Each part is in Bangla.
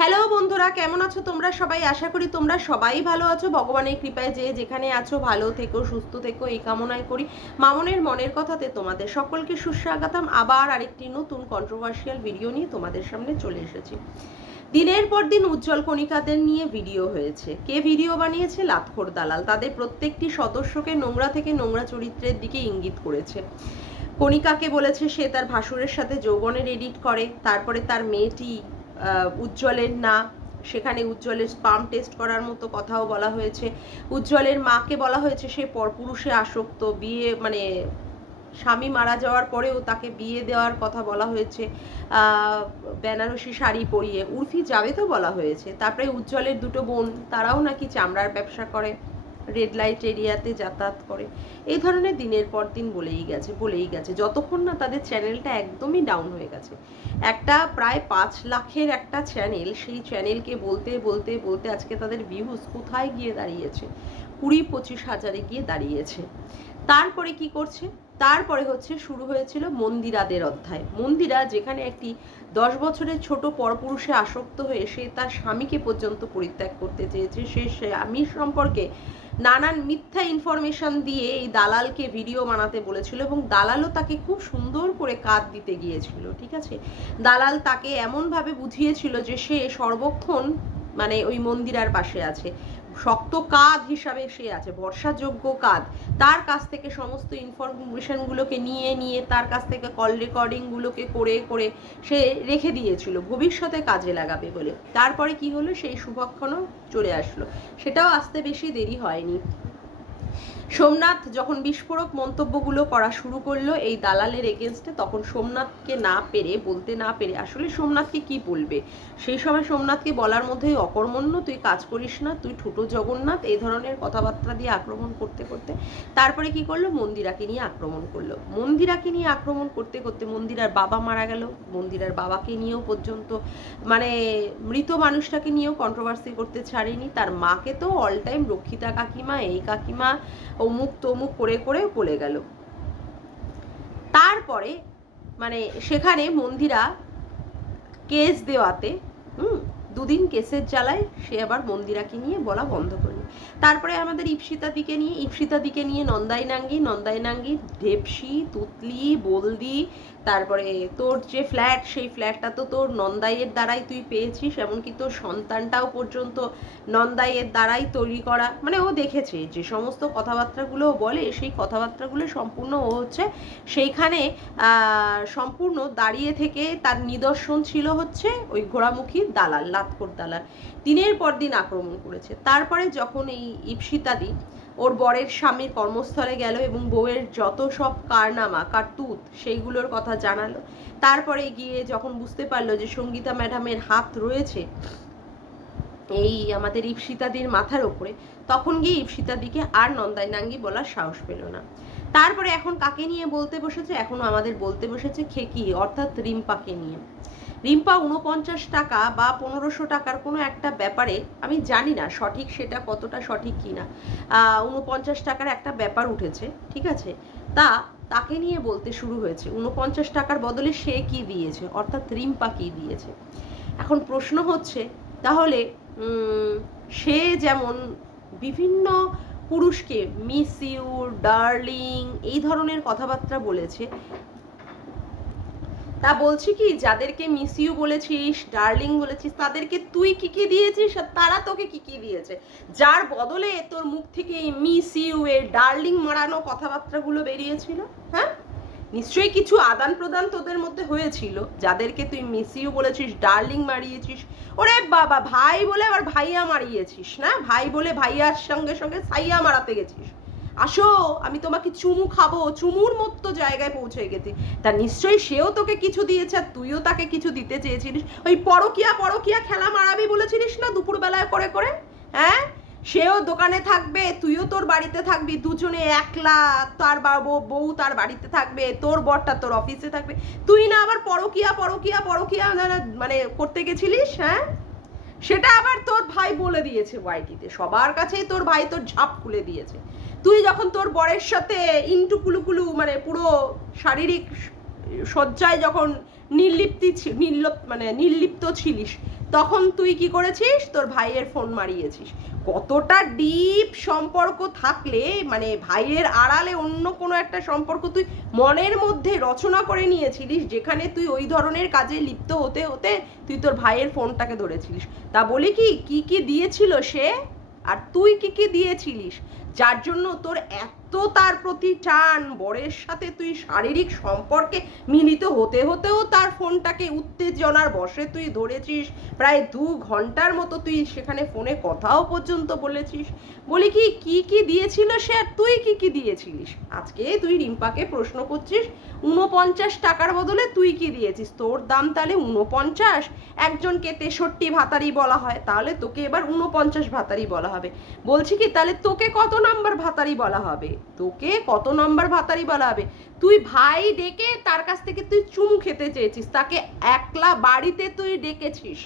হ্যালো বন্ধুরা, কেমন আছো তোমরা সবাই? আশা করি তোমরা সবাই ভালো আছো। ভগবানের কৃপায় যে যেখানে আছো ভালো থেকো, সুস্থ থেকো, এই কামনাই করি। মামনের মনের কথাতে তোমাদের সকলকে সুস্বাগতম। আবার আরেকটি নতুন কন্ট্রোভার্সিয়াল ভিডিও নিয়ে তোমাদের সামনে চলে এসেছি। দিনের পর দিন উজ্জ্বল কণিকাদের নিয়ে ভিডিও হয়েছে। কে ভিডিও বানিয়েছে? লাতখোর দালাল। তাদের প্রত্যেকটি সদস্যকে নোংরা থেকে নোংরা চরিত্রের দিকে ইঙ্গিত করেছে। কণিকাকে বলেছে সে তার ভাসুরের সাথে যৌবনের এডিট করে, তারপরে তার মেয়েটি উজ্জ্বলের না, সেখানে উজ্জ্বলের স্পাম টেস্ট করার মতো কথাও বলা হয়েছে। উজ্জ্বলের মাকে বলা হয়েছে সে পরপুরুষে আসক্ত, বিয়ে মানে স্বামী মারা যাওয়ার পরেও তাকে বিয়ে দেওয়ার কথা বলা হয়েছে বেনারসি শাড়ি পরিয়ে। উর্ফি জাভেদও বলা হয়েছে। তারপরে উজ্জ্বলের দুটো বোন, তারাও নাকি চামড়ার ব্যবসা করে, রেড লাইট এরিয়াতে যাতায়াত করে। এই ধরনের দিনের পর দিন বলেই গেছে যতক্ষণ না তাদের চ্যানেলটা একদমই ডাউন হয়ে গেছে। একটা প্রায় 5 লাখের একটা চ্যানেল, সেই চ্যানেলকে বলতে বলতে বলতে আজকে তাদের ভিউজ কোথায় গিয়ে দাঁড়িয়েছে? 20-25 হাজারে গিয়ে দাঁড়িয়েছে। তারপরে কি করছে? তারপরে শুরু হয়েছিল মন্দিরাদের অধ্যায়। মন্দিরা যেখানে একটি 10 বছরের ছোট পরপুরুষে আসক্ত হয়ে সে তার স্বামীকে পর্যন্ত পরিত্যাগ করতে চেয়েছে, সে স্বামীর সম্পর্কে নানান মিথ্যা ইনফরমেশন দিয়ে এই দালালকে ভিডিও বানাতে বলেছিল এবং দালালও তাকে খুব সুন্দর করে কাঁধ দিতে গিয়েছিল। ঠিক আছে, দালাল তাকে এমনভাবে বুঝিয়েছিল যে সে সর্বক্ষণ মানে ওই মন্দিরার পাশে আছে, শক্ত কাঁধ হিসাবে সে আছে, ভরসাযোগ্য কাঁধ। তার কাছ থেকে সমস্ত ইনফরমেশনগুলোকে নিয়ে তার কাছ থেকে কল রেকর্ডিংগুলোকে করে সে রেখে দিয়েছিল ভবিষ্যতে কাজে লাগাবে বলে। তারপরে কি হলো? সেই শুভক্ষণও চলে আসলো, সেটাও আসতে বেশি দেরি হয়নি। সোমনাথ যখন বিস্ফোরক মন্তব্যগুলো করা শুরু করলো এই দালালের এগেনস্টে, তখন সোমনাথকে বলতে না পেরে আসলে সোমনাথকে কি বলবে, সেই সময় সোমনাথকে বলার মধ্যেই অকর্মণ্য, তুই কাজ করিস না, তুই ঠুটো জগন্নাথ, এই ধরনের কথাবার্তা দিয়ে আক্রমণ করতে করতে তারপরে কি করলো? মন্দিরাকে নিয়ে আক্রমণ করলো। মন্দিরাকে নিয়ে আক্রমণ করতে করতে মন্দিরার বাবা মারা গেল, মন্দিরার বাবাকে নিয়েও পর্যন্ত মানে মৃত মানুষটাকে নিয়েও কন্ট্রোভার্সি করতে ছাড়েনি। তার মাকে তো অল টাইম রক্ষিতা কাকিমা, এই কাকিমা, অমুক তমুক করে বলে গেল। তারপরে মানে সেখানে মন্দিরা কেস দেওয়াতে 2 দিন কেসের জ্বালায় সে আবার মন্দিরাকে নিয়ে বলা বন্ধ করল। তারপরে আমাদের ইপসিতাদিকে নিয়ে নন্দাই নাঙ্গি ঢেপসি, তুতলি, বলদি, তারপরে তোর যে ফ্ল্যাট, সেই ফ্ল্যাটটা তো তোর নন্দাইয়ের দ্বারাই তুই পেয়েছিস, এমনকি তোর সন্তানটাও পর্যন্ত নন্দাইয়ের দ্বারাই তৈরি করা। মানে ও দেখেছে যে সমস্ত কথাবার্তাগুলো বলে, সেই কথাবার্তাগুলো সম্পূর্ণ ও সেইখানে সম্পূর্ণ দাঁড়িয়ে থেকে তার নিদর্শন ছিল ওই ঘোড়ামুখী দালাল, লাতখোর দালাল দিনের পর দিন আক্রমণ করেছে। তারপরে যখন এই ইপসিতাদি ওর বরের স্বামীর কর্মস্থলে গেল এবং বউয়ের যত সব কারতুত সেইগুলোর কথা জানালো, তারপরে গিয়ে যখন বুঝতে পারলো যে সঙ্গীতা ম্যাডামের হাত রয়েছে এই আমাদের ইপসিতাদির মাথার ওপরে, তখন গিয়ে ইপসিতাদিকে আর নন্দাই নাঙ্গি বলার সাহস পেল না। তারপরে এখন কাকে নিয়ে বলতে বসেছে? এখন আমাদের বলতে বসেছে খেকি, অর্থাৎ রিম্পাকে নিয়ে। রিম্পা 49 টাকা বা 1500 টাকার কোনো একটা ব্যাপারে, আমি জানি না সঠিক সেটা কতটা সঠিক কিনা, 49 টাকার একটা ব্যাপার উঠেছে, ঠিক আছে, তাকে নিয়ে বলতে শুরু হয়েছে 49 টাকার বদলে সে কি দিয়েছে, অর্থাৎ রিম্পা কি দিয়েছে। এখন প্রশ্ন হচ্ছে তাহলে সে যেমন বিভিন্ন পুরুষকে মিস ইউ, ডার্লিং এই ধরনের কথাবার্তা বলেছে, তা বলছি কি যাদেরকে মিস ইউ বলেছিস, ডার্লিং বলেছিস, তাদেরকে তুই কি দিয়েছিস আর তারা তোকে কি দিয়েছে, যার বদলে তোর মুখ থেকে এই মিস ইউ এর ডার্লিং মারানো কথাবার্তাগুলো বেরিয়েছিল? হ্যাঁ, নিশ্চয়ই কিছু আদান প্রদান তোদের মধ্যে হয়েছিল, যাদেরকে তুই মিস ইউ বলেছিস, ডার্লিং মারিয়েছিস। ওরে বাবা, ভাই বলে আবার ভাইয়া মারিয়েছিস না, ভাই বলে ভাইয়ার সঙ্গে সঙ্গে সাইয়া মারাতে গেছিস। আসো, আমি তোমাকে চুমু খাবো, চুমুর মতো জায়গায় পৌঁছে গেছি। তা নিশ্চয়ই সেও তোকে কিছু দিয়েছে আর তুইও তাকে কিছু দিতে চেয়েছিলিস। ওই পরকিয়া খেলা মারাবি বলেছিলিস না দুপুরবেলায় করে, হ্যাঁ? সেও দোকানে থাকবে, তুইও তোর বাড়িতে থাকবি, দুজনে একলা, তার বউ তার বাড়িতে থাকবে, তোর বরটা তোর অফিসে থাকবে, তুই না আবার পরকিয়া মানে করতে গেছিলিস। হ্যাঁ, সেটা আবার তোর ভাই বলে দিয়েছে ওয়াইটিতে, সবার কাছেই তোর ভাই তোর ঝাপ খুলে দিয়েছে। তুই যখন তোর বরের সাথে ইন্টু কুলুকুলু মানে পুরো শারীরিক সজ্জায় যখন নির্লিপ্ত ছিলিস, তখন তুই কি করেছিস, তোর ভাইয়ের ফোন মারিয়েছিস। কতটা ডিপ সম্পর্ক থাকলে, মানে ভাইয়ের আড়ালে অন্য কোনো একটা সম্পর্ক তুই মনের মধ্যে রচনা করে নিয়েছিলিস, যেখানে তুই ওই ধরনের কাজে লিপ্ত হতে হতে তুই তোর ভাইয়ের ফোনটাকে ধরেছিলিস। তা বলি কি কি দিয়েছিল সে, আর তুই কি কি দিয়েছিলিস, যার জন্য তোর এত তার প্রতি টান। বরের সাথে তুই শারীরিক সম্পর্কে মিলিত হতে হতেও তার ফোনটাকে উত্তেজনার বশে তুই ধরেছিস। প্রায় 2 ঘন্টার মতো তুই সেখানে ফোনে কথাও পর্যন্ত বলেছিস। বলি কি কি দিয়েছিল সে, আর তুই কি কি দিয়েছিলিস। আজকে তুই রিম্পাকে প্রশ্ন করছিস 49 টাকার বদলে তুই কি দিয়েছিস। তোর দাম তাহলে 49, একজনকে 63 ভাতারি বলা হয়, তাহলে তোকে এবার 49 ভাতারি বলা হবে। বলছি কি, তাহলে তোকে কত নাম্বার ভাতারি বলা হবে, তোকে কত নাম্বার ভাতারি বলা হবে। তুই ভাই ডেকে তার কাছ থেকে তুই চুমু খেতে চেয়েছিস, তাকে একলা বাড়িতে তুই ডেকেছিস।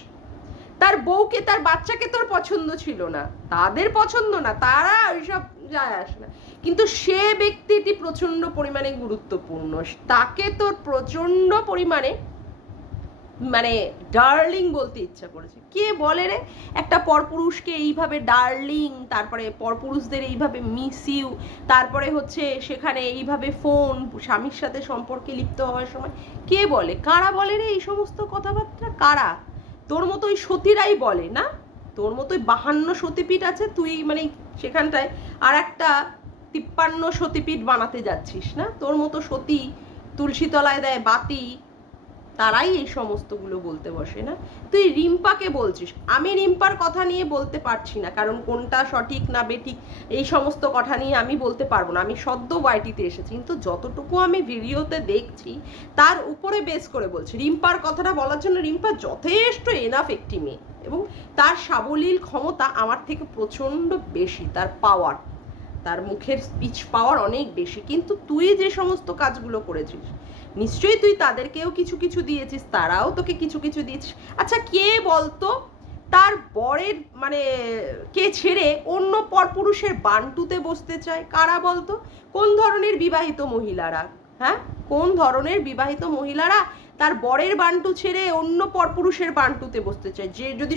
তার বউকে, তার বাচ্চাকে তোর পছন্দ ছিল না, তাদের পছন্দ না, তারা ওইসব যায় আসে না, কিন্তু সে ব্যক্তিটি প্রচন্ড পরিমাণে গুরুত্বপূর্ণ, তাকে তোর প্রচন্ড পরিমাণে মানে ডার্লিং বলতে ইচ্ছা করেছে। কে বলে রে একটা পরপুরুষকে এইভাবে ডার্লিং, তারপরে পরপুরুষদের এইভাবে মিস ইউ, তারপরে হচ্ছে সেখানে এইভাবে ফোন, স্বামীর সাথে সম্পর্কে লিপ্ত হওয়ার সময় কে বলে, কারা বলে রে এই সমস্ত কথাবার্তা, কারা? তোর মতো ওই সতীরাই বলে না, তোর মতো 52 সতীপীঠ আছে, তুই মানে সেখানটায় আর একটা 53 সতীপীঠ বানাতে যাচ্ছিস না। তোর মতো সতী তুলসী তলায় দেয় বাতি, তারাই এই সমস্তগুলো বলতে বসে না। তুই রিম্পাকে বলছিস, আমি রিম্পার কথা নিয়ে বলতে পারছি না, কারণ কোনটা সঠিক না বেঠিক এই সমস্ত কথা নিয়ে আমি বলতে পারবো না। আমি সদ্য ওয়াইটিতে এসেছি, কিন্তু যতটুকু আমি ভিডিওতে দেখছি তার উপরে বেস করে বলছি। রিম্পার কথাটা বলার জন্য রিম্পা যথেষ্ট এনাফ একটি মেয়ে, এবং তার সাবলীল ক্ষমতা আমার থেকে প্রচণ্ড বেশি, তার পাওয়ার, তার মুখের স্পিচ পাওয়ার অনেক বেশি। কিন্তু তুই যে সমস্ত কাজগুলো করেছিস, নিশ্চয়ই তুই তাদেরকেও কিছু কিছু দিয়েছিস, তারাও তোকে কিছু কিছু দিয়েছিস। আচ্ছা কে বলতো তার বরের মানে কে ছেড়ে অন্য পরপুরুষের বান্টুতে বসতে চায়, কারা বলতো? কোন ধরনের বিবাহিত মহিলারা, হ্যাঁ কোন ধরনের বিবাহিত মহিলারা তার বরের বান্টু ছেড়ে অন্য পরপুরুষের বান্টুতে বসতে চায়? যে যদি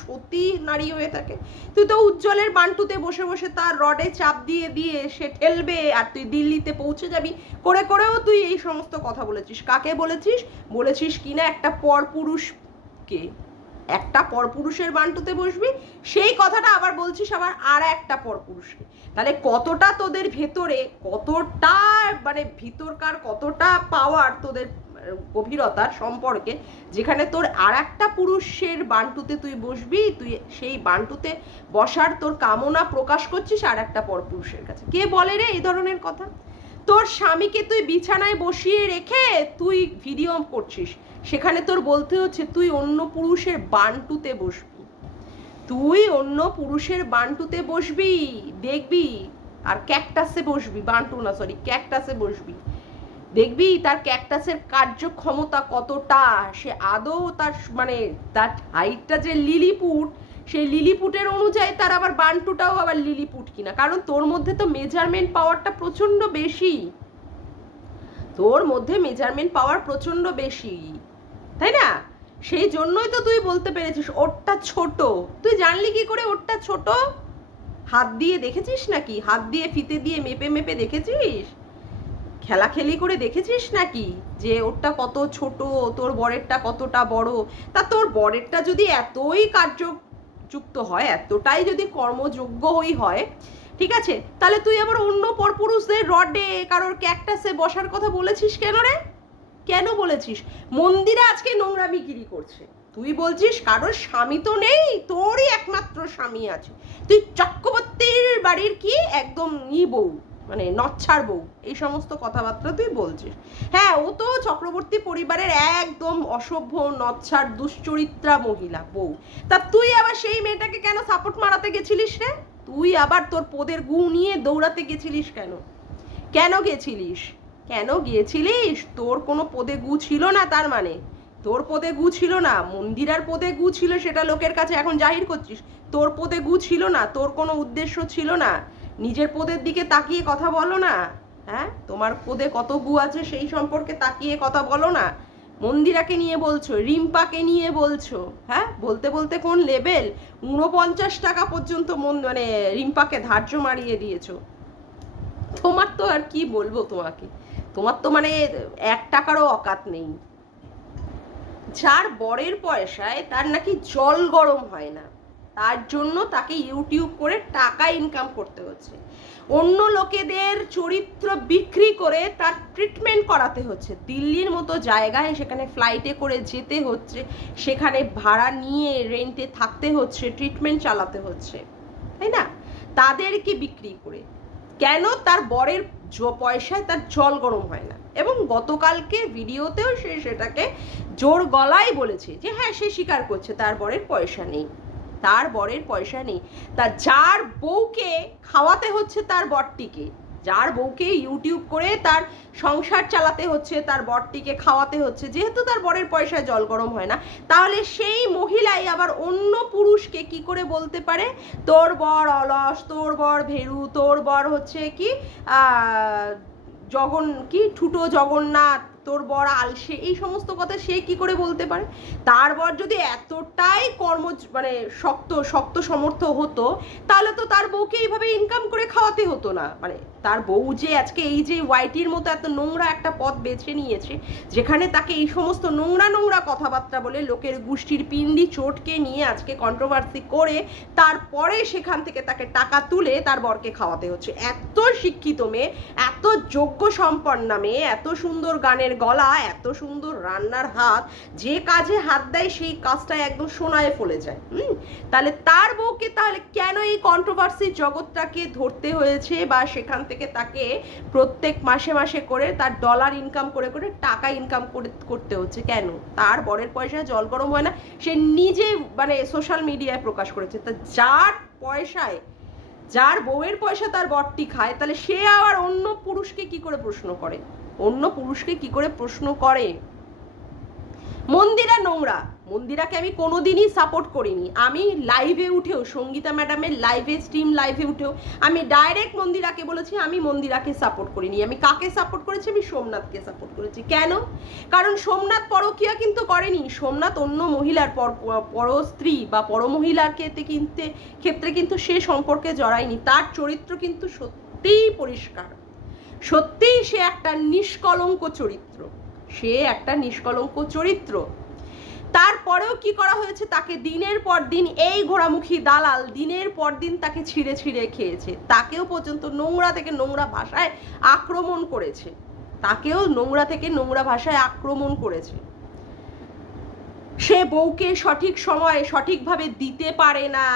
সতী নারী হয়ে থাকে, তুই তো উজ্জ্বলের বান্টুতে বসে বসে তার রডে চাপ দিয়ে দিয়ে সে ঠেলবে, আর তুই দিল্লিতে পৌঁছে যাবি করে করেও তুই এই সমস্ত কথা বলেছিস। কাকে বলেছিস? বলেছিস কিনা একটা পরপুরুষকে, একটা পরপুরুষের বান্টুতে বসবি, সেই কথাটা আবার বলছিস আবার আর একটা পরপুরুষকে। তাহলে কতটা তোদের ভেতরে, কতটা মানে ভিতরকার কতটা পাওয়ার তোদের গভীরতার সম্পর্কে, যেখানে তোর আর একটা পুরুষের বান্টুতে তুই বসবি, তুই সেই বান্টুতে বসার তোর কামনা প্রকাশ করছিস আর একটা পরপুরুষের কাছে। কে বলে রে এই ধরনের কথা? তোর স্বামীকে তুই বিছানায় বসিয়ে রেখে তুই ভিডিও করছিস, সেখানে তোর বলতে হচ্ছে তুই অন্য পুরুষের বান্টুতে বসবি, তুই অন্য পুরুষের বান্টুতে বসবি, দেখবি, আর ক্যাকটাসে বসবি, বান্টু না সরি ক্যাকটাসে বসবি, দেখবি তার ক্যাকটাসের কার্যক্ষমতা কতটা, সে আদৌ তার মানে তার হাইটটা যে লিলিপুট, সেই লিলিপুটের অনুযায়ী তার আবার বান্টুটাও আবার লিলিপুট কিনা। কারণ তোর মধ্যে তো মেজারমেন্ট পাওয়ারটা প্রচন্ড বেশি, তোর মধ্যে মেজারমেন্ট পাওয়ার প্রচন্ড বেশি, তাই না? সেই জন্যই তো তুই বলতে পেরেছিস ওরটা ছোট। তুই জানলি কি করে ওরটা ছোট? হাত দিয়ে দেখেছিস নাকি? হাত দিয়ে ফিতে দিয়ে মেপে মেপে দেখেছিস? খেলাখেলি করে দেখেছিস নাকি যে ওরটা কত ছোট, তোর বরেরটা কতটা বড়? তা তোর বরেরটা যদি এতই কার্যযুক্ত হয়, এতটাই যদি কর্মযোগ্যই হয়, ঠিক আছে, তাহলে তুই আবার অন্য পরপুরুষদের রডে কারোর ক্যাকটাসে বসার কথা বলেছিস কেন রে? কেন বলেছিস? মন্দিরে আজকে নোংরামিগিরি করছে, তুই বলছিস কারোর স্বামী তো নেই, তোরই একমাত্র স্বামী আছে, তুই চক্রবর্তীর বাড়ির কি একদম বউ, মানে নচ্ছার বউ, এই সমস্ত কথাবার্তা তুই বলছিস। হ্যাঁ, ও তো চক্রবর্তী পরিবারের একদম অসভ্য নচ্ছার দুশ্চরিত্রা মহিলা বউ। তা তুই আবার সেই মেয়েটাকে কেন সাপোর্ট মারাতে গেছিলিস রে? তুই আবার তোর পদের গু নিয়ে দৌড়াতে গেছিলিস কেন? কেন গেছিলিস? কেন গিয়েছিলিস? তোর কোনো পদে গু ছিল না, তার মানে তোর পদে গু ছিল না, মন্দিরার পদে গু ছিল, সেটা লোকের কাছে এখন জাহির করছিস। তোর পদে গু ছিল না, তোর কোনো উদ্দেশ্য ছিল না, নিজের পদের দিকে তাকিয়ে কথা বলো না। হ্যাঁ, তোমার পদে কত গু আছে সেই সম্পর্কে তাকিয়ে কথা বলো না। মন্দিরাকে নিয়ে বলছো, রিম্পাকে নিয়ে বলছো, হ্যাঁ বলতে বলতে কোন লেভেল, 49 টাকা পর্যন্ত মানে রিম্পাকে ধার্য মারিয়ে দিয়েছো। তোমার তো আর কি বলবো তোমাকে, তোমার তো মানে 1 টাকারও অকাত নেই। যার বরের পয়সায় তার নাকি জল গরম হয় না, তার জন্য তাকে ইউটিউব করে টাকা ইনকাম করতে হচ্ছে, অন্য লোকেদের চরিত্র বিক্রি করে তার ট্রিটমেন্ট করাতে হচ্ছে, দিল্লির মতো জায়গায় সেখানে ফ্লাইটে করে যেতে হচ্ছে, সেখানে ভাড়া নিয়ে রেন্টে থাকতে হচ্ছে, ট্রিটমেন্ট চালাতে হচ্ছে, তাই না? তাদেরকে বিক্রি করে কেন তার বরের পয়সায় তার জল গরম হয় না। এবং গতকালকে ভিডিওতেও সে সেটাকে জোর গলায় বলেছে যে হ্যাঁ সে স্বীকার করছে তার বরের পয়সা নেই, তার বরের পয়সা নেই। তা যার বউকে খাওয়াতে হচ্ছে তার বরটিকে, যার বউকে ইউটিউব করে তার সংসার চালাতে হচ্ছে, তার বরটিকে খাওয়াতে হচ্ছে, যেহেতু তার বরের পয়সায় জল গরম হয় না, তাহলে সেই মহিলাই আবার অন্য পুরুষকে কি করে বলতে পারে তোর বর অলস, তোর বর ভেরু, তোর বর হচ্ছে কি ঠুটো জগন্নাথ, তোর বর আলসে, এই সমস্ত কথা সে কি করে বলতে পারে? তার বর যদি এতটাই মানে শক্ত সমর্থ হতো, তাহলে তো তার বউকে এইভাবে ইনকাম করে খাওয়াতে হতো না। মানে তার বউ যে আজকে এই যে ওয়াইটির মতো এত নোংরা একটা পথ বেছে নিয়েছে, যেখানে তাকে এই সমস্ত নোংরা কথাবার্তা বলে লোকের গোষ্ঠীর পিন্ডি চটকে নিয়ে আজকে কন্ট্রোভার্সি করে তারপরে সেখান থেকে তাকে টাকা তুলে তার বরকে খাওয়াতে হচ্ছে। এত শিক্ষিত মেয়ে, এত যোগ্য সম্পন্না মেয়ে, এত সুন্দর গানের গলা, এত সুন্দর রান্নার হাত, যে কাজে হাত দেয় সেই কাজটা একদম সোনায় ফলে যায়। তাহলে তার বউকে তাহলে কেন এই কন্ট্রোভার্সি জগৎটাকে ধরতে হয়েছে, বা সেখান থেকে তাকে প্রত্যেক মাসে মাসে করে তার ডলার ইনকাম করে করে টাকা ইনকাম করতে হচ্ছে কেন? তার বরের পয়সা জল গরম হয় না, সে নিজে মানে সোশ্যাল মিডিয়ায় প্রকাশ করেছে। তা যার পয়সায়, যার বউয়ের পয়সা তার বরটি খায়, তাহলে সে আবার অন্য পুরুষকে কি করে প্রশ্ন করে? অন্য পুরুষকে কি করে প্রশ্ন করে? মন্দিরা নোংরা, মন্দিরাকে আমি কোনোদিনই সাপোর্ট করিনি। আমি লাইভে উঠেও, সঙ্গীতা ম্যাডামের লাইভে, স্ট্রিম লাইভে উঠেও আমি ডাইরেক্ট মন্দিরাকে বলেছি আমি মন্দিরাকে সাপোর্ট করিনি। আমি কাকে সাপোর্ট করেছি? আমি সোমনাথকে সাপোর্ট করেছি। কেন? কারণ সোমনাথ পরকীয়া কিন্তু করেনি। সোমনাথ অন্য মহিলার পর স্ত্রী বা পরমহিলার ক্ষেত্রে কিন্তু সে সম্পর্কে জড়ায়নি। তার চরিত্র কিন্তু সত্যিই পরিষ্কার, সত্যিই সে একটা নিষ্কলঙ্ক চরিত্র, সে একটা নিষ্কলঙ্ক চরিত্র। তারপরেও কি করা হয়েছে? তাকে দিনের পর দিন এই ঘোড়ামুখী দালাল দিনের পর দিন তাকে ছিঁড়ে ছিঁড়ে খেয়েছে, তাকেও পর্যন্ত নোংরা থেকে নোংরা ভাষায় আক্রমণ করেছে, তাকেও নোংরা থেকে নোংরা ভাষায় আক্রমণ করেছে। সে বউকে সঠিক সময়ে সঠিকভাবে দিতে পারে না।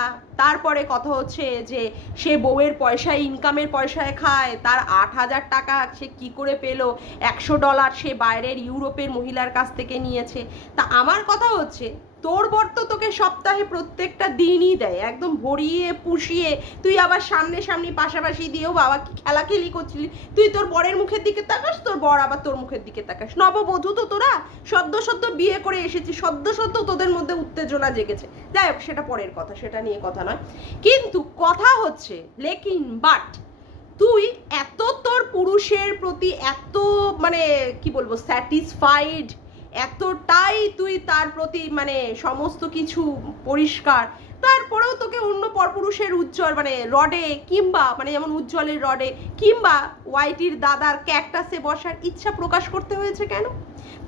তারপরে কথা হচ্ছে যে সে বউয়ের পয়সায়, ইনকামের পয়সায় খায়। তার 8,000 টাকা সে কি করে পেলো? $100 সে বাইরের ইউরোপের মহিলার কাছ থেকে নিয়েছে। তা আমার কথা হচ্ছে তোর বর তো তোকে সপ্তাহে প্রত্যেকটা দিনই দেয়, একদম ভরিয়ে পুষিয়ে। তুই আবার সামনে পাশাপাশি দিয়েও বাবা কি খেলাখেলি করছিলি। তুই তোর বরের মুখের দিকে তাকাস, তোর বর আবার তোর মুখের দিকে তাকাস। নববধূ তো তোরা, সদ্য বিয়ে করে এসেছিস, সদ্য তোদের মধ্যে উত্তেজনা জেগেছে। যাই হোক, সেটা পরের কথা, সেটা নিয়ে কথা নয়। কিন্তু কথা হচ্ছে বাট তুই এত তোর পুরুষের প্রতি এত মানে কি বলবো স্যাটিসফাইড, এতটাই তুই তার প্রতি মানে সমস্ত কিছু পরিষ্কার, তারপরেও তোকে অন্য পরপুরুষের উজ্জ্বল মানে রডে, কিংবা মানে যেমন উজ্জ্বলের রডে কিংবা ওয়াইটির দাদার ক্যাকটাসে বসার ইচ্ছা প্রকাশ করতে হয়েছে কেন?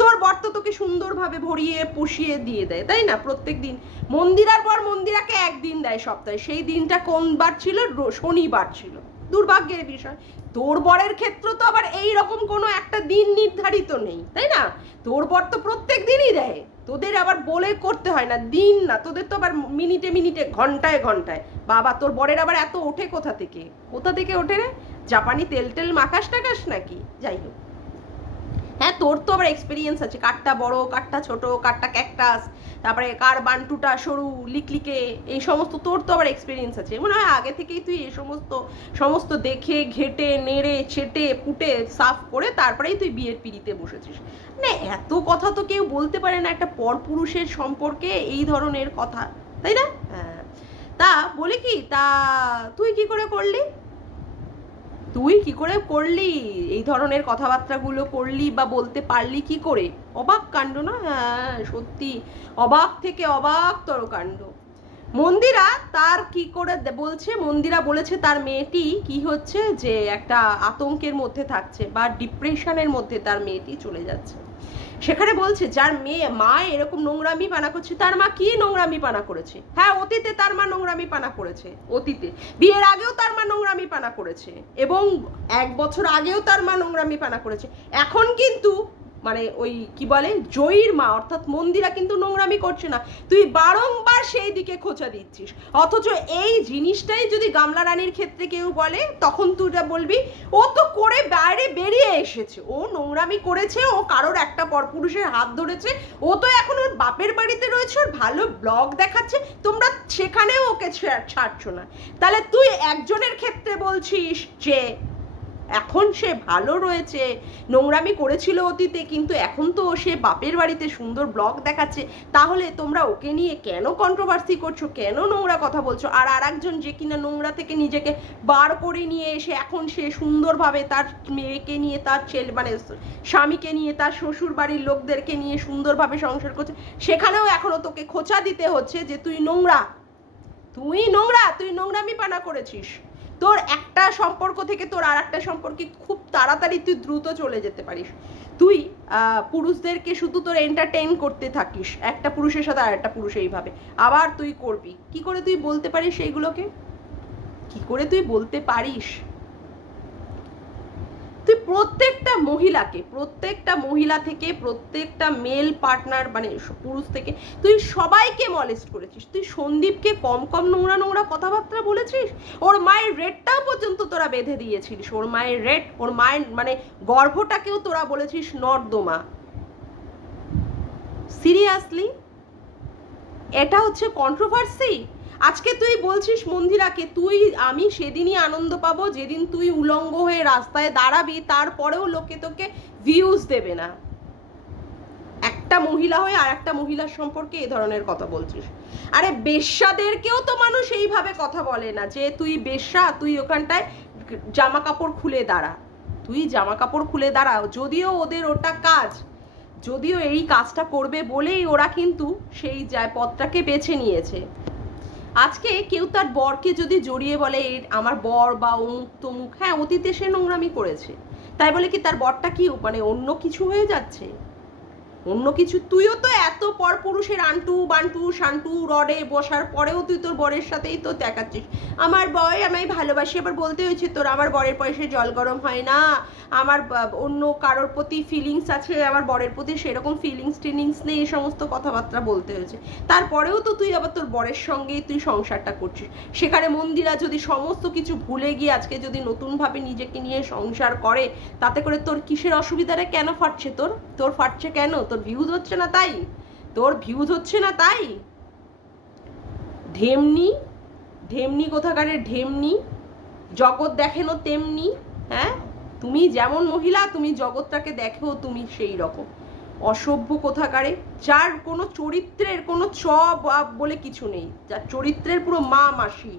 তোর বর তো তোকে সুন্দরভাবে ভরিয়ে পুষিয়ে দিয়ে দেয়, তাই না? প্রত্যেক দিন মন্দিরার পর মন্দিরাকে একদিন দেয় সপ্তাহে, সেই দিনটা কোন বার ছিল? শনিবার ছিল। দুর্ভাগ্যের বিষয়, তোর বরের ক্ষেত্রে তো আবার এই রকম কোনো একটা দিন নির্ধারিত নেই, তাই না? তোর বর তো প্রত্যেক দিনই দেয়, তোদের আবার বলে করতে হয় না, দিন না, তোদের তো আবার মিনিটে ঘন্টায় বাবা তোর বরের আবার এত ওঠে কোথা থেকে ওঠে রে? জাপানি তেল মাখাস টাকাস নাকি? যাই হোক, হ্যাঁ তোর তো আবার এক্সপিরিয়েন্স আছে, কারটা বড়, কারটা ছোট, কারটা ক্যাকটাস, তারপরে কার বান্টুটা সরু লিকলিকে, এই সমস্ত তোর তো আবার এক্সপিরিয়েন্স আছে। মনে হয় আগে থেকেই তুই এই সমস্ত দেখে ঘেটে নেড়ে চেটে পুটে সাফ করে তারপরেই তুই বিয়ের পিড়িতে বসেছিস। মানে এত কথা তো কেউ বলতে পারে না একটা পরপুরুষের সম্পর্কে, এই ধরনের কথা, তাই না? হ্যাঁ, তা বলি কি, তা তুই কি করে করলি? তুই কি করে করলি এই ধরনের কথাবার্তাগুলো করলি বা বলতে পারলি কি করে? অবাক কাণ্ড না? হ্যাঁ সত্যি অবাক থেকে অবাকতর কাণ্ড। মন্দিরা তার কি করে বলছে, মন্দিরা বলেছে তার মেয়েটি কি হচ্ছে যে একটা আতঙ্কের মধ্যে থাকছে বা ডিপ্রেশনের মধ্যে তার মেয়েটি চলে যাচ্ছে। সেখানে বলছে যার মা এরকম নোংরামি পানা করছে, তার মা কি নোংরামি পানা করেছে? হ্যাঁ অতীতে তার মা নোংরামি পানা করেছে, অতীতে বিয়ের আগেও তার মা নোংরামি পানা করেছে, এবং 1 বছর আগেও তার মা নোংরামি পানা করেছে। এখন কিন্তু মানে ওই কি বলে জয়ীর মা অর্থাৎ মন্দিরা কিন্তু নোংরামি করছে না, তুই বারংবার সেই দিকে খোঁচা দিচ্ছিস। অথচ এই জিনিসটাই যদি গামলা রানীর ক্ষেত্রে কেউ বলে তখন তুই যা বলবি ও তো করে বাইরে বেরিয়ে এসেছে, ও নোংরামি করেছে, ও কারোর একটা পরপুরুষের হাত ধরেছে, ও তো এখন ওর বাপের বাড়িতে রয়েছে, ওর ভালো ব্লগ দেখাচ্ছে, তোমরা সেখানেও ওকে ছাড়ছো না। তাহলে তুই একজনের ক্ষেত্রে বলছিস যে এখন সে ভালো রয়েছে, নোংরামি করেছিল অতীতে কিন্তু এখন তো সে বাপের বাড়িতে সুন্দর ব্লগ দেখাচ্ছে, তাহলে তোমরা ওকে নিয়ে কেন কন্ট্রোভার্সি করছো, কেন নোংরা কথা বলছো? আর আরেকজন যে কিনা নোংরা থেকে নিজেকে বার করে নিয়ে এসে এখন সে সুন্দরভাবে তার মেয়েকে নিয়ে, তার ছেলে মানে স্বামীকে নিয়ে, তার শ্বশুর বাড়ির লোকদেরকে নিয়ে সুন্দরভাবে সংসার করছে, সেখানেও এখনো তোকে খোঁচা দিতে হচ্ছে যে তুই নোংরা, তুই নোংরা, তুই নোংরামি পানা করেছিস। তোর একটা সম্পর্ক থেকে তোর আর একটা সম্পর্কে খুব তাড়াতাড়ি তুই দ্রুত চলে যেতে পারিস। তুই পুরুষদেরকে শুধু তোর এন্টারটেইন করতে থাকিস, একটা পুরুষের সাথে আর একটা পুরুষ এইভাবে আবার তুই করবি। কি করে তুই বলতে পারিস সেইগুলোকে? কি করে তুই বলতে পারিস? তুই প্রত্যেকটা মহিলা থেকে প্রত্যেকটা মেল পার্টনার মানে পুরুষ থেকে তুই সবাইকে মলেস্ট করেছিস। তুই সন্দীপকে কম নোংরা কথাবার্তা বলেছিস, ওর মায়ের রেটটাও পর্যন্ত তোরা বেঁধে দিয়েছিলিস, ওর মায়ের রেট, ওর মায়ের মানে গর্ভটাকেও তোরা বলেছিস নর্দমা। সিরিয়াসলি এটা হচ্ছে কন্ট্রোভার্সি? আজকে তুই বলছিস মন্দিরাকে আমি সেদিনই আনন্দ পাবো যেদিন তুই উলঙ্গ হয়ে রাস্তায় দাঁড়াবি, তারপরেও লোকে তোকে ভিউজ দেবে না। একটা মহিলা হয়ে আর একটা মহিলার সম্পর্কে এই ধরনের কথা বলছিস। আরে বেশ্যাদেরকেও তো মানুষ এইভাবে কথা বলে না যে তুই বেশ্যা, তুই ওখানটায় জামা কাপড় খুলে দাঁড়া, তুই জামা কাপড় খুলে দাঁড়াও। যদিও ওদের ওটা কাজ, যদিও এই কাজটা করবে বলেই ওরা কিন্তু সেই পথটাকে বেছে নিয়েছে। আজকে কেউ তার বরকে যদি জড়িয়ে বলে আমার বর বা অমুক তমুক, হ্যাঁ অতীতে সে নোংরামি করেছে, তাই বলে কি তার বরটা কি মানে অন্য কিছু হয়ে যাচ্ছে? অন্য কিছু? তুইও তো এত পর পুরুষের আন্টু বান্টু শান্টু রডে বসার পরেও তুই তোর বরের সাথেই তো দেখাচ্ছিস আমার বয় আমায় ভালোবাসি। আবার বলতে হয়েছে তোর আমার বরের পয়সায় জল গরম হয় না, আমার অন্য কারোর প্রতি ফিলিংস আছে, আমার বরের প্রতি সেরকম ফিলিংস নেই, এই সমস্ত কথাবার্তা বলতে হয়েছে। তারপরেও তো তুই আবার তোর বরের সঙ্গেই তুই সংসারটা করছিস। সেখানে মন্দিরা যদি সমস্ত কিছু ভুলে গিয়ে আজকে যদি নতুনভাবে নিজেকে নিয়ে সংসার করে, তাতে করে তোর কিসের অসুবিধাটা কেন ফাটছে? তোর ফাটছে কেন? তোর ভিউজ হচ্ছে না তাই? তোর ভিউজ হচ্ছে না তাই? ঢেমনি কোথাকারের ঢেমনি, জগৎ দেখেনো তেমনি। হ্যাঁ তুমি যেমন মহিলা, তুমি জগৎটাকে দেখো তুমি সেই রকম অসভ্য কোথাকারে, যার কোনো চরিত্রের কোনো বলে কিছু নেই, যার চরিত্রের পুরো মা মাসি,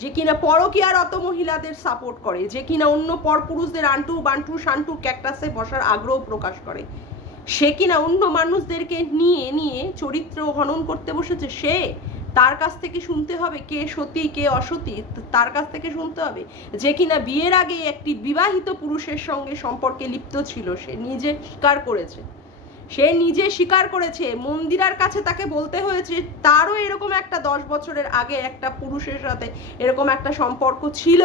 যে কিনা পরকীয়ার অত মহিলাদের সাপোর্ট করে, যে কিনা অন্য পরপুরুষদের আন্টু বান্টু শান্টু ক্যাকটাসে বসার আগ্রহ প্রকাশ করে, সে কিনা অন্য মানুষদেরকে নিয়ে চরিত্র হনন করতে বসেছে। সে তার কাছ থেকে শুনতে হবে কে সতী কে অসতী, তার কাছ থেকে শুনতে হবে। যে কিনা বিয়ের আগে একটি বিবাহিত পুরুষের সঙ্গে সম্পর্কে লিপ্ত ছিল, সে নিজে স্বীকার করেছে। মন্দিরার কাছে তাকে বলতে হয়েছে তারও এরকম একটা 10 বছরের আগে একটা পুরুষের সাথে এরকম একটা সম্পর্ক ছিল,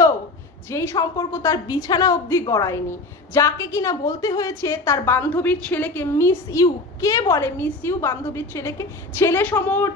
যেই সম্পর্ক তার বিছানা অবধি গড়ায়নি, যাকে কিনা বলতে হয়েছে তার বান্ধবীর ছেলেকে মিস ইউ। কে বলে মিস ইউ বান্ধবীর ছেলেকে? ছেলে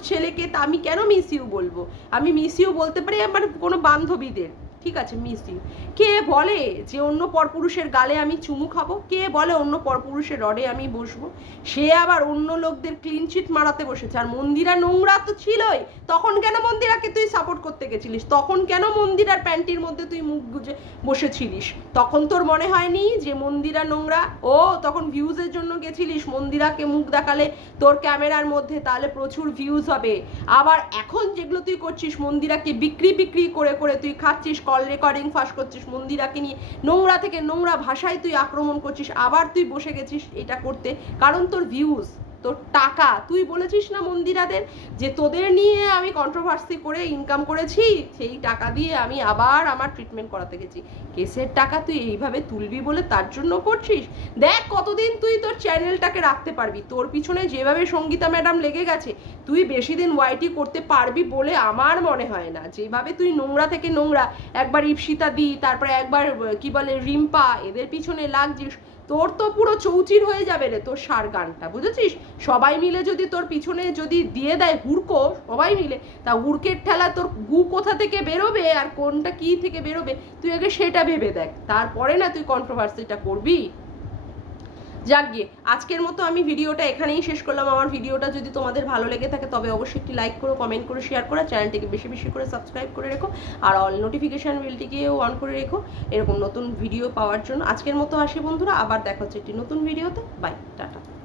ছেলেকে তা আমি কেন মিস ইউ বলবো? আমি মিস ইউ বলতে পারি আমার কোনো বান্ধবীদের, ঠিক আছে মিস ইউ। কে বলে যে অন্য পরপুরুষের গালে আমি চুমু খাবো? কে বলে অন্য পরপুরুষের রডে আমি বসবো? সে আবার অন্য লোকদের ক্লিন চিট মারাতে বসেছে। আর মন্দিরা নোংরা তো ছিলই, তখন কেন মন্দিরাকে তুই সাপোর্ট করতে গেছিলিস? তখন কেন মন্দিরার প্যান্টির মধ্যে তুই মুখ গুজে বসেছিলিস? তখন তোর মনে হয়নি যে মন্দিরা নোংরা? ও তখন ভিউজের জন্য গেছিলিস, মন্দিরাকে মুখ দেখালে তোর ক্যামেরার মধ্যে তাহলে প্রচুর ভিউজ হবে। আবার এখন যেগুলো তুই করছিস, মন্দিরাকে বিক্রি করে তুই খাচ্ছিস, কল রেকর্ডিং ফাঁস করছিস, মন্দিরাকে নিয়ে নোংরা থেকে নোংরা ভাষায় তুই আক্রমণ করছিস, আবার তুই বসে গেছিস এটা করতে, কারণ তোর ভিউজ, তোর টাকা। তুই বলেছিস না মন্দিরাদের যে তোদের নিয়ে আমি কন্ট্রোভার্সি করে ইনকাম করেছি, সেই টাকা দিয়ে আমি আবার আমার ট্রিটমেন্ট করাতে গেছি। কেসের টাকা তুই এইভাবে তুলবি বলে তার জন্য করছিস? দেখ কতদিন তুই তোর চ্যানেলটাকে রাখতে পারবি। তোর পিছনে যেভাবে সঙ্গীতা ম্যাডাম লেগে গেছে, তুই বেশি দিন ওয়াইটি করতে পারবি বলে আমার মনে হয় না। যেভাবে তুই নোংরা থেকে নোংরা, একবার ইপসিতা দি, তারপরে একবার কি বলে রিম্পা, এদের পিছনে লাগছিস, তোর তো পুরো চৌচির হয়ে যাবে রে তোর সার গানটা, বুঝেছিস? সবাই মিলে যদি তোর পিছনে যদি দিয়ে দেয় হুড়কো, সবাই মিলে, তা হুড়কের ঠেলা তোর গু কোথা থেকে বেরোবে আর কোনটা কি থেকে বেরোবে তুই আগে সেটা ভেবে দেখ, তারপরে না তুই কন্ট্রোভার্সিটা করবি। যাক গিয়ে আজকের মতো আমি ভিডিওটা এখানেই শেষ করলাম। আমার ভিডিওটা যদি তোমাদের ভালো লেগে থাকে তবে অবশ্যই একটি লাইক করো, কমেন্ট করো, শেয়ার করো, চ্যানেলটিকে বেশি বেশি করে সাবস্ক্রাইব করে রেখো, আর অল নোটিফিকেশান বেলটিকেও অন করে রেখো এরকম নতুন ভিডিও পাওয়ার জন্য। আজকের মতো আসি বন্ধুরা, আবার দেখা হচ্ছে একটি নতুন ভিডিওতে। Bye, tata.